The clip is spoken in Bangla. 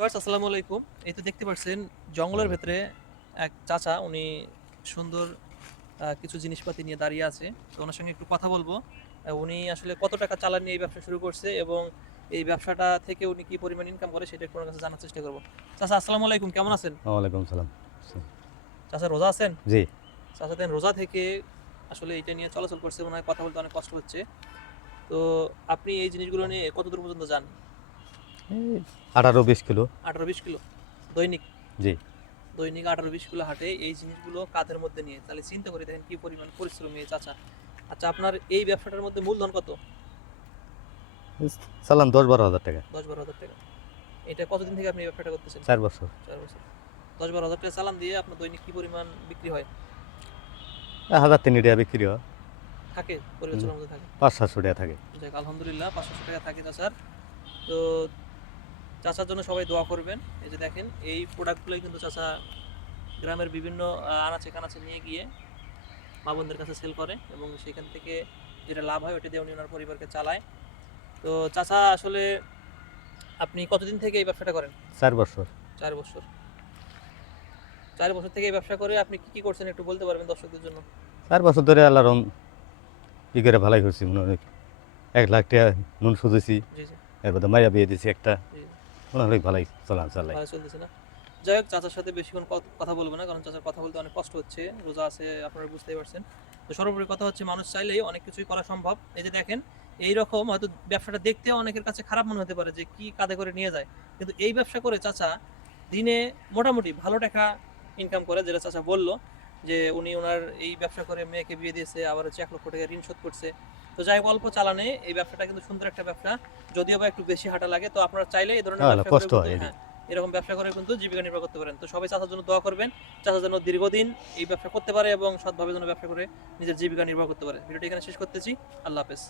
ভিউয়ার্স আসসালামু আলাইকুম। এই তো দেখতে পাচ্ছেন জঙ্গলের ভেতরে এক চাচা উনি সুন্দর কিছু জিনিসপাতি নিয়ে দাঁড়িয়ে আছে। তো ওনার সঙ্গে একটু কথা বলবো। উনি আসলে কত টাকা চালান নিয়ে এই ব্যবসা শুরু করছে এবং এই ব্যবসাটা থেকে উনি কি পরিমাণ ইনকাম করে সেটা একটু ওনার কাছে জানার চেষ্টা করব। চাচা আসসালামু আলাইকুম, কেমন আছেন? ওয়ালাইকুম সালাম। চাচা রোজা আছেন? জি। চাচা দেন রোজা থেকে আসলে এটা নিয়ে চলাচল করছে মনে হয়, কথা বলতে অনেক কষ্ট হচ্ছে। তো আপনি এই জিনিসগুলো নিয়ে কতদূর পর্যন্ত যান? এই 18-20 কিলো। 18-20 কিলো দৈনিক? জি। দৈনিক 18-20 কিলো হাঁটে এই জিনিসগুলো কাঁধের মধ্যে নিয়ে, তাহলে চিন্তা করে দেখেন কি পরিমাণ পরিশ্রমী এই চাচা। আচ্ছা, আপনার এই ব্যবসাটার মধ্যে মূলধন কত? চালান 10-12 হাজার টাকা। 10-12 হাজার টাকা। এটা কতদিন থেকে আপনি এই ব্যবসাটা করতেছেন? 4 বছর। 4 বছর। 10-12 হাজার টাকা চালান দিয়ে আপনার দৈনিক কি পরিমাণ বিক্রি হয়? 1000-3 টাকা বিক্রি হয়। থাকে পরিবার চলার মধ্যে থাকে? 500-700 টাকা থাকে। যাক আলহামদুলিল্লাহ, 500 টাকা থাকে চাচার। তো চাচার জন্য সবাই দোয়া করবেন। এই যে দেখেন এই প্রোডাক্টগুলোই কিন্তু চাচা গ্রামের বিভিন্ন আনাচে কানাচে নিয়ে গিয়ে মা বোনদের কাছে সেল করে এবং সেখান থেকে যেটা লাভ হয় ওটা দিয়ে উনি ওনার পরিবারকে চালায়। তো চাচা আসলে আপনি কতদিন থেকে এই ব্যবসাটা করেন? 4 বছর। 4 বছর। 4 বছর থেকে এই ব্যবসা করে আপনি কি কি করছেন একটু বলতে পারবেন দর্শকদের জন্য? 4 বছর ধরে আল্লাহর ই করে ভালাই করছি, মনে হয় 1 লাখ টাকা নুন সুজেছি। জি জি এরপর মাইয়া বিয়ে দিয়েছি একটা, জি। মনে হয় ভালাই চালাই। ভালো চলতেছে না? যাই হোক, চাচার সাথে বেশিক্ষণ কথা বলবো না, কারণ চাচার কথা বলতে অনেক কষ্ট হচ্ছে, রোজা আছে আপনারা বুঝতেই পারছেন। তো সর্বোপরি কথা হচ্ছে মানুষ চাইলেই অনেক কিছুই করা সম্ভব। এই যে দেখেন এইরকম হয়তো ব্যবসাটা দেখতেও অনেকের কাছে খারাপ মনে হতে পারে যে কি কাঁধে করে নিয়ে যায়, কিন্তু এই ব্যবসা করে চাচা দিনে মোটামুটি ভালো টাকা ইনকাম করে, যেটা চাচা বললো যে উনি ওনার এই ব্যবসা করে মেয়েকে বিয়ে দিয়েছে, আবার হচ্ছে 1 লক্ষ টাকা ঋণ শোধ করছে। তো যাই হোক, অল্প চালানে এই ব্যবসাটা কিন্তু সুন্দর একটা ব্যবসা, যদিও বা একটু বেশি হাঁটা লাগে। তো আপনারা চাইলে এই ধরনের ব্যবসা করে কষ্ট হয়। হ্যাঁ, এরকম ব্যবসা করে কিন্তু জীবিকা নির্বাহ করতে পারেন। তো সবাই চাচার জন্য দোয়া করবেন, চাচা যেন দীর্ঘদিন এই ব্যবসা করতে পারে এবং সৎভাবে যেন ব্যবসা করে নিজের জীবিকা নির্বাহ করতে পারে। ভিডিওটি এখানে শেষ করতেছি। আল্লাহ হাফেজ।